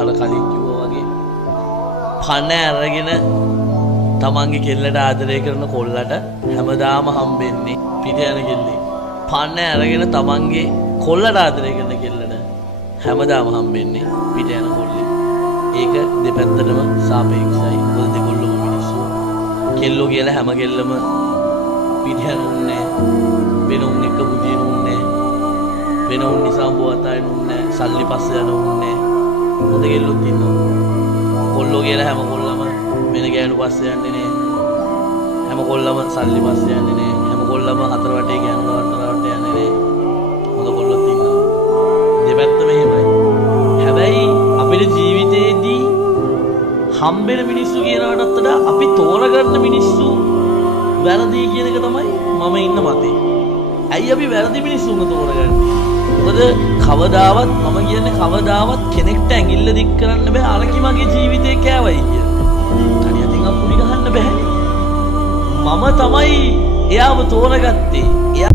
අර කලින් කිව්වා වගේ පණ අරගෙන තමන්ගේ කෙල්ලට ආදරය කරන කොල්ලට හැමදාම හම්බෙන්නේ පිට යන කෙල්ලේ. පණ අරගෙන තමන්ගේ කොල්ලට ආදරය කරන කෙල්ලට හැමදාම හම්බෙන්නේ පිට යන කොල්ලේ. ඒක දෙපැත්තටම සාපේක්ෂයි. මොකද දෙකොල්ලම මිනිස්සු. කෙල්ලෝ කියලා හැම කෙල්ලම පිට යනුන්නේ වෙනුන් එක බුදිනුන්නේ වෙනුන් නිසා බොවතයිනුන්නේ සල්ලි පස්සේ යනුන්නේ හොඳ කෙල්ලොත් ඉන්නවා. කොල්ලෝ කියලා හැම කොල්ලම වෙන ගෑනු පස්සේ යන්නේ නෑ. හැම කොල්ලම සල්ලි පස්සේ යන්නේ නෑ. හැම කොල්ලම හතර වටේ ගෑනු වටේ යන්නේ නෑ. හොඳ කොල්ලොත් ඉන්නවා. දෙපැත්තම එහෙමයි. හැබැයි අපේ ජීවිතේදී හම්බෙන මිනිස්සු කියනකටත් වඩා අපි තෝරගන්න මිනිස්සු වැරදි කියන එක තමයි මම ඉන්න මතේ. ඇයි අපි වැරදි මිනිස්සුන්ව තෝරගන්නේ? මොකද කවදාවත් මම කියන්නේ කවදාවත් කෙනෙක්ට ඇඟිල්ල දික් කරන්න බෑ අරකි මගේ ජීවිතේ කෑවයි කියලා. කණියකින් අපුඩි ගහන්න බෑ. මම තමයි එයාව තෝරගත්තේ. එයා